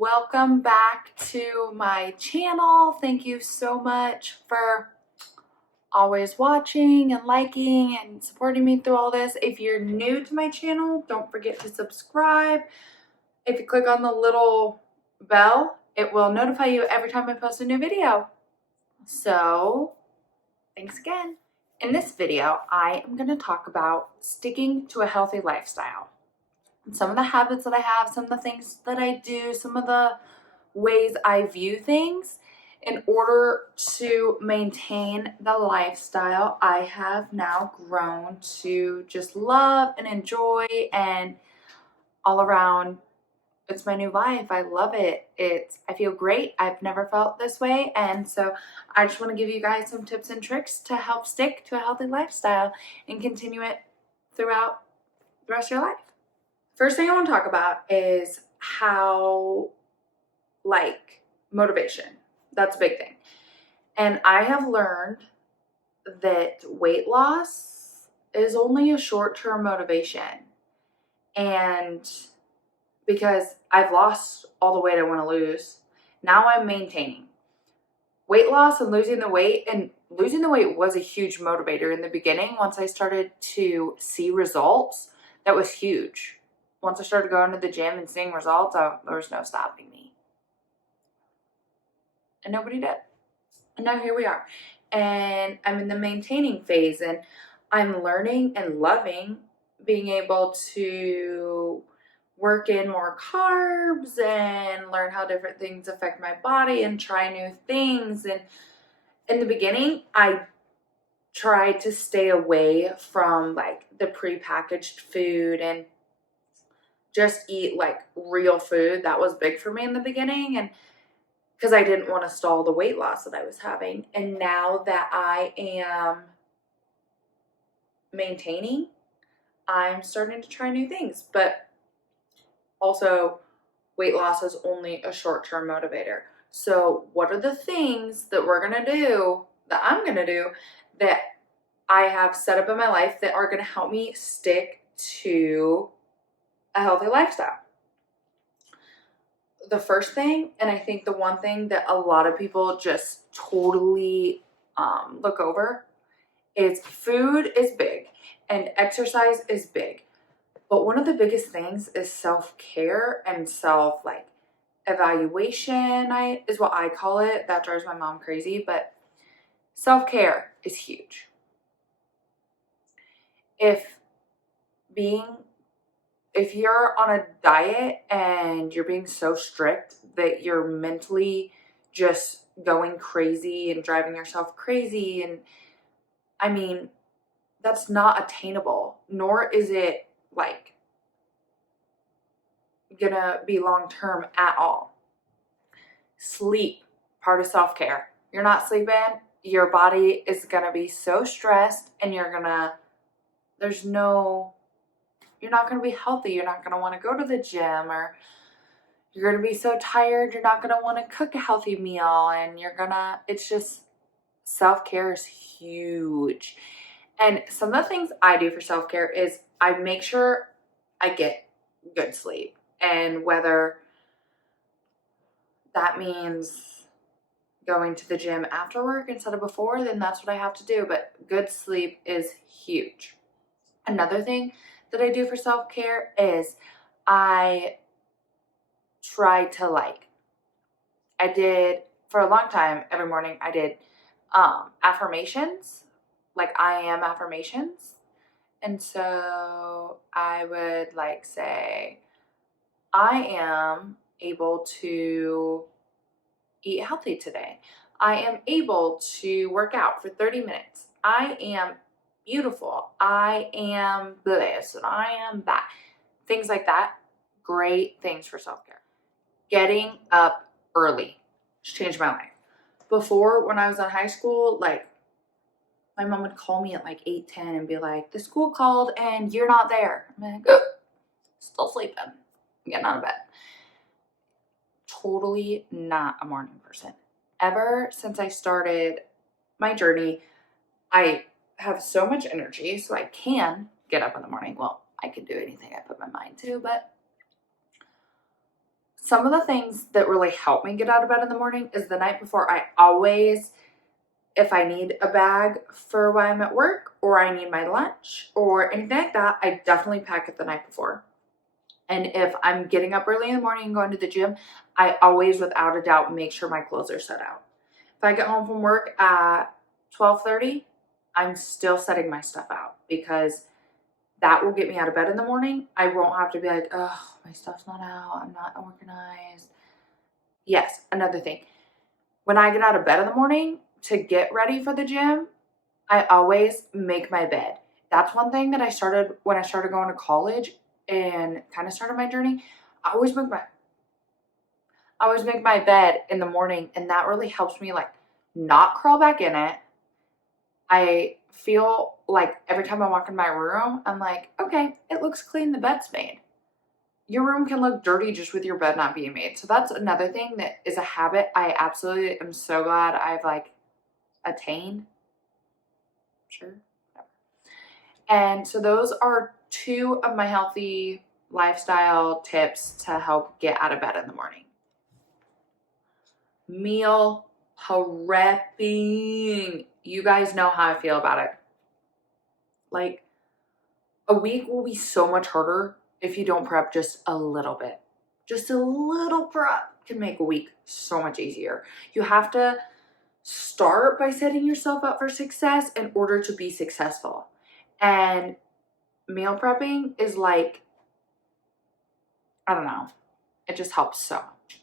Welcome back to my channel. Thank you so much for always watching and liking and supporting me through all this. If you're new to my channel, don't forget to subscribe. If you click on the little bell, it will notify you every time I post a new video. So, thanks again. In this video, I am going to talk about sticking to a healthy lifestyle. Some of the habits that I have, some of the things that I do, some of the ways I view things in order to maintain the lifestyle I have now grown to just love and enjoy, and all around it's my new life. I love it. I feel great. I've never felt this way, and so I just want to give you guys some tips and tricks to help stick to a healthy lifestyle and continue it throughout the rest of your life. First thing I want to talk about is how, motivation. That's a big thing. And I have learned that weight loss is only a short-term motivation. And because I've lost all the weight I want to lose, now I'm maintaining. Weight loss and losing the weight was a huge motivator in the beginning. Once I started to see results, that was huge. Once I started going to the gym and seeing results, there was no stopping me. And nobody did. And now here we are. And I'm in the maintaining phase, and I'm learning and loving being able to work in more carbs and learn how different things affect my body and try new things. And in the beginning, I tried to stay away from the prepackaged food and just eat real food. That was big for me in the beginning, and because I didn't want to stall the weight loss that I was having. And now that I am maintaining, I'm starting to try new things. But also, weight loss is only a short-term motivator. So what are the things that I'm going to do that I have set up in my life that are going to help me stick to a healthy lifestyle? The first thing, and I think the one thing that a lot of people just totally look over, is food is big and exercise is big. But one of the biggest things is self-care and evaluation is what I call it. That drives my mom crazy, but self-care is huge. If you're on a diet and you're being so strict that you're mentally just going crazy and driving yourself crazy, and that's not attainable, nor is it gonna be long-term at all. Sleep, part of self-care. You're not sleeping, your body is gonna be so stressed, and you're not gonna be healthy. You're not gonna want to go to the gym, or you're gonna be so tired you're not gonna want to cook a healthy meal, and it's just, self-care is huge. And some of the things I do for self-care is I make sure I get good sleep. And whether that means going to the gym after work instead of before, then that's what I have to do. But good sleep is huge. Another thing that I do for self-care is I try to I did for a long time, every morning I did affirmations, I am affirmations. And so I would say, I am able to eat healthy today. I am able to work out for 30 minutes. I am beautiful. I am this and I am that. Things like that. Great things for self-care. Getting up early has changed my life. Before, when I was in high school, my mom would call me at 8:10 and be like, the school called and you're not there. I'm like, oh, still sleeping. I'm getting out of bed. Totally not a morning person. Ever since I started my journey, I have so much energy, so I can get up in the morning. Well, I can do anything I put my mind to, but some of the things that really help me get out of bed in the morning is the night before. I always, if I need a bag for while I'm at work or I need my lunch or anything like that, I definitely pack it the night before. And if I'm getting up early in the morning and going to the gym, I always, without a doubt, make sure my clothes are set out. If I get home from work at 12:30, I'm still setting my stuff out because that will get me out of bed in the morning. I won't have to be like, oh, my stuff's not out. I'm not organized. Yes, another thing. When I get out of bed in the morning to get ready for the gym, I always make my bed. That's one thing that I started when I started going to college and kind of started my journey. I always make my bed in the morning, and that really helps me like not crawl back in it. I feel like every time I walk in my room, I'm like, okay, it looks clean, the bed's made. Your room can look dirty just with your bed not being made. So that's another thing that is a habit I absolutely am so glad I've like attained. Sure. And so those are two of my healthy lifestyle tips to help get out of bed in the morning. Meal prepping. You guys know how I feel about it. Like, a week will be so much harder if you don't prep just a little bit. Just a little prep can make a week so much easier. You have to start by setting yourself up for success in order to be successful. And meal prepping is like, I don't know, it just helps so much.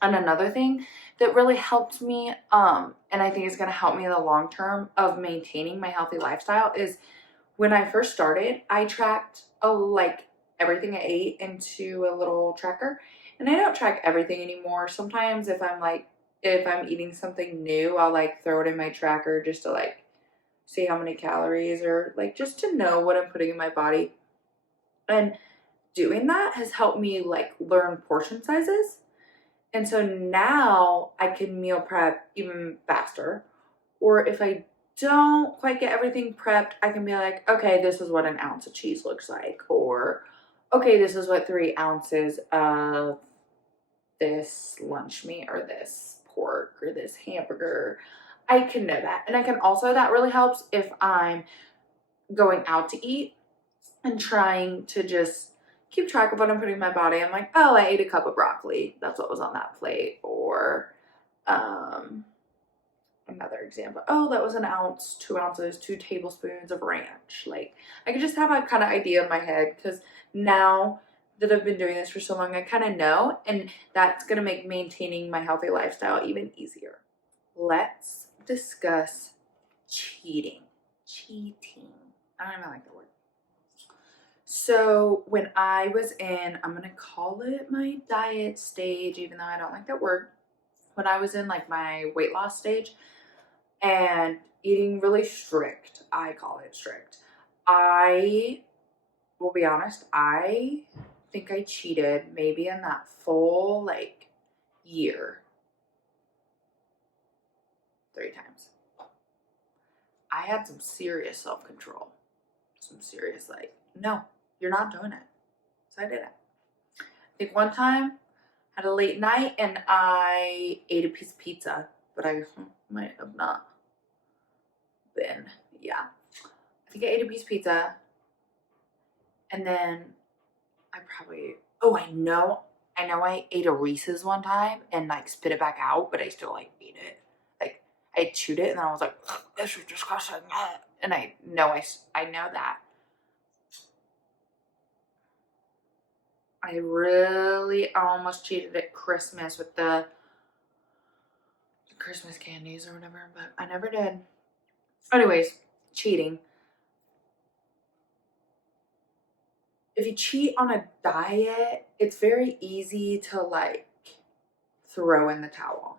And another thing that really helped me, and I think is going to help me in the long term of maintaining my healthy lifestyle is when I first started, I tracked like everything I ate into a little tracker. And I don't track everything anymore. Sometimes if I'm eating something new, I'll like throw it in my tracker just to like see how many calories or like just to know what I'm putting in my body. And doing that has helped me like learn portion sizes. And so now I can meal prep even faster. Or if I don't quite get everything prepped, I can be like, okay, this is what an ounce of cheese looks like. Or, okay, this is what 3 ounces of this lunch meat or this pork or this hamburger. I can know that. And I can also, that really helps if I'm going out to eat and trying to just keep track of what I'm putting in my body. I'm like, oh, I ate a cup of broccoli. That's what was on that plate. Or, another example, oh, that was an ounce, 2 ounces, 2 tablespoons of ranch. Like, I could just have a kind of idea in my head because now that I've been doing this for so long, I kind of know, and that's going to make maintaining my healthy lifestyle even easier. Let's discuss cheating. I don't even like the word. So when I was in, I'm going to call it my diet stage, even though I don't like that word. When I was in like my weight loss stage and eating really strict, I call it strict. I will be honest, I think I cheated maybe in that full like year 3 times. I had some serious self-control. Some serious like, no, you're not doing it. So I did it. I think one time I had a late night and I ate a piece of pizza, but I might have not been. Yeah. I think I ate a piece of pizza and then I know I ate a Reese's one time and like spit it back out, but I still like ate it. Like I chewed it and then I was like, this is disgusting. And I know that. I really almost cheated at Christmas with the Christmas candies or whatever, but I never did. Anyways, cheating. If you cheat on a diet, it's very easy to like throw in the towel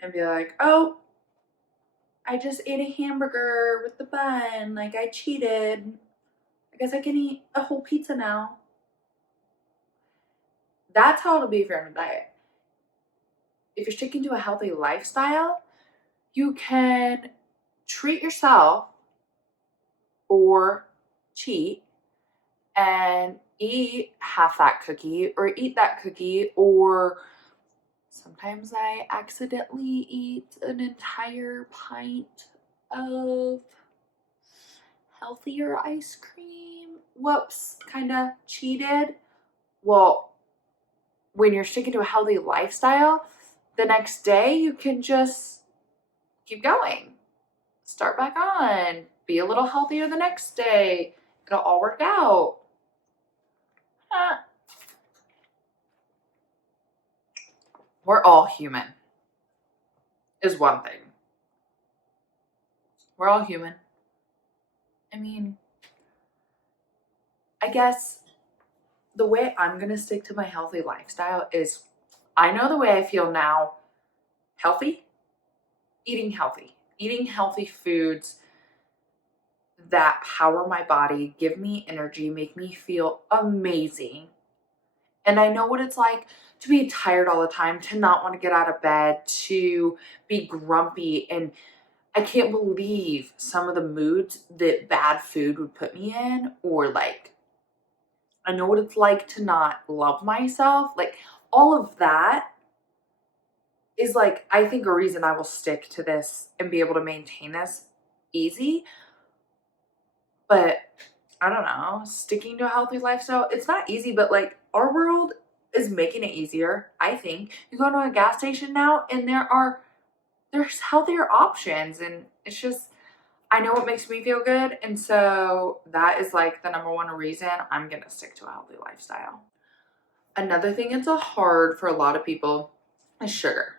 and be like, oh, I just ate a hamburger with the bun. Like I cheated. I guess I can eat a whole pizza now. That's how it'll be if you're on a diet. If you're sticking to a healthy lifestyle, you can treat yourself or cheat and eat half that cookie or eat that cookie, or sometimes I accidentally eat an entire pint of healthier ice cream. Whoops, kind of cheated. Well, when you're sticking to a healthy lifestyle, the next day you can just keep going. Start back on. Be a little healthier the next day. It'll all work out. We're all human, is one thing. We're all human. I mean, I guess the way I'm going to stick to my healthy lifestyle is I know the way I feel now. Healthy, eating healthy foods that power my body, give me energy, make me feel amazing. And I know what it's like to be tired all the time, to not want to get out of bed, to be grumpy. And I can't believe some of the moods that bad food would put me in, or like, I know what it's like to not love myself. Like, all of that is like, I think a reason I will stick to this and be able to maintain this easy. But I don't know, sticking to a healthy lifestyle, it's not easy, but like our world is making it easier, I think. You go to a gas station now and there's healthier options, and it's just, I know what makes me feel good, and so that is like the number one reason I'm gonna stick to a healthy lifestyle. Another thing that's hard for a lot of people is sugar.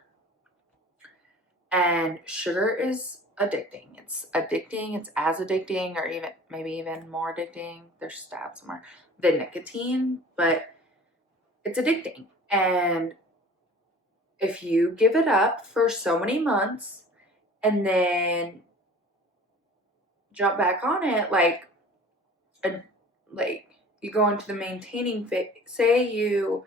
And sugar is addicting. It's addicting. It's as addicting, or even maybe even more addicting. There's stats somewhere than nicotine, but it's addicting. And if you give it up for so many months and then jump back on it, like you go into the maintaining phase. Say you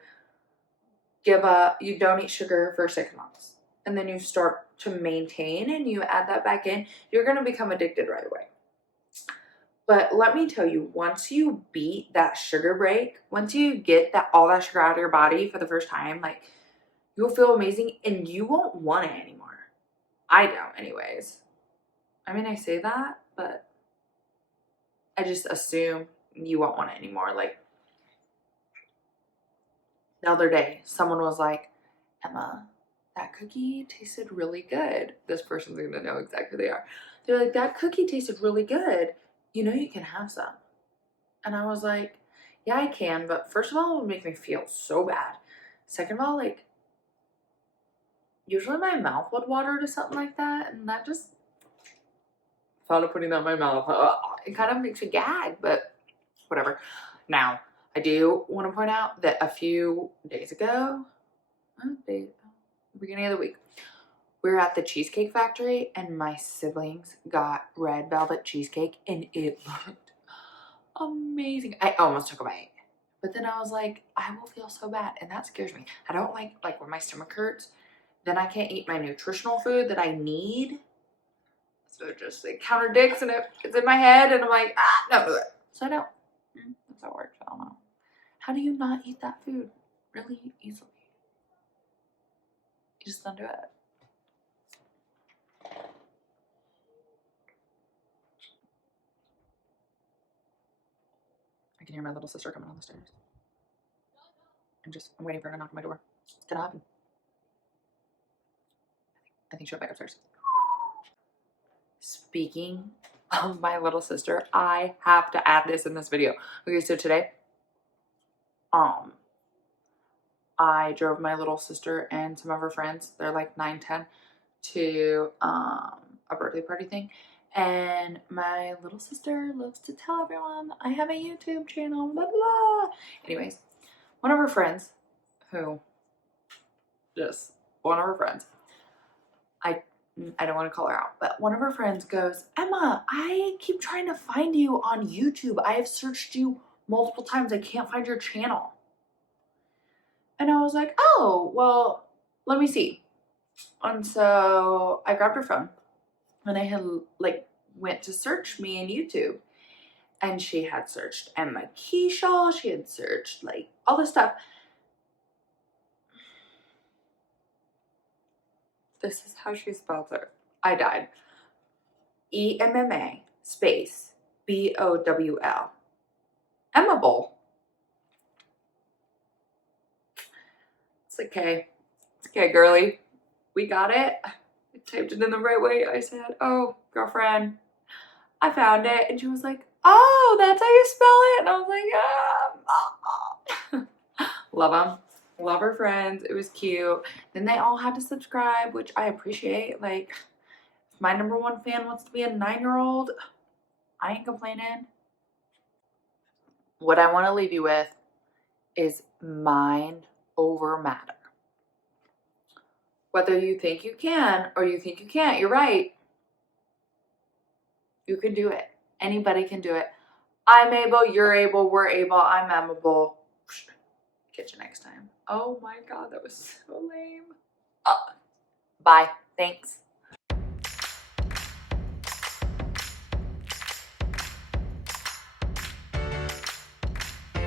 give up, you don't eat sugar for 6 months, and then you start to maintain and you add that back in, you're going to become addicted right away. But let me tell you, once you beat that sugar break, once you get all that sugar out of your body for the first time, like, you'll feel amazing and you won't want it anymore. I don't, anyways. I mean, I say that, but I just assume you won't want it anymore. Like, the other day, someone was like, Emma, that cookie tasted really good. This person's going to know exactly who they are. They're like, that cookie tasted really good. You know, you can have some. And I was like, yeah, I can. But first of all, it would make me feel so bad. Second of all, like, usually my mouth would water to something like that. And that just, thought of putting that in my mouth, it kind of makes me gag, but whatever. Now, I do want to point out that a few days ago, beginning of the week, we were at the Cheesecake Factory and my siblings got red velvet cheesecake and it looked amazing. I almost took a bite, but then I was like, I will feel so bad, and that scares me. I don't like when my stomach hurts, then I can't eat my nutritional food that I need. So it just, it counterdicts and it's in my head and I'm like, no. So I don't. That's how it works. I don't know. How do you not eat that food really easily? You just don't do it. I can hear my little sister coming down the stairs. I'm waiting for her to knock on my door. It's gonna happen. I think she'll back upstairs. Speaking of my little sister, I have to add this in this video. Okay, so today, I drove my little sister and some of her friends, they're like 9, 10, to a birthday party thing. And my little sister loves to tell everyone I have a YouTube channel, blah, blah. Anyways, one of her friends, I don't want to call her out, but one of her friends goes, Emma, I keep trying to find you on YouTube. I have searched you multiple times. I can't find your channel. And I was like, oh, well, let me see. And so I grabbed her phone and I had went to search me in YouTube. And she had searched Emma Keeshaw. She had searched like all this stuff. This is how she spells it. I died. EMMA space BOWL. Emmable. It's okay. It's okay, girly. We got it. I typed it in the right way. I said, oh, girlfriend, I found it. And she was like, oh, that's how you spell it? And I was like, love them. Love her friends. It was cute. Then they all had to subscribe, which I appreciate. Like, if my #1 fan wants to be a 9-year-old, I ain't complaining. What I want to leave you with is mind over matter. Whether you think you can or you think you can't, you're right. You can do it. Anybody can do it. I'm able, you're able, we're able, I'm amenable. Catch you next time. Oh my God, that was so lame. Bye. Thanks.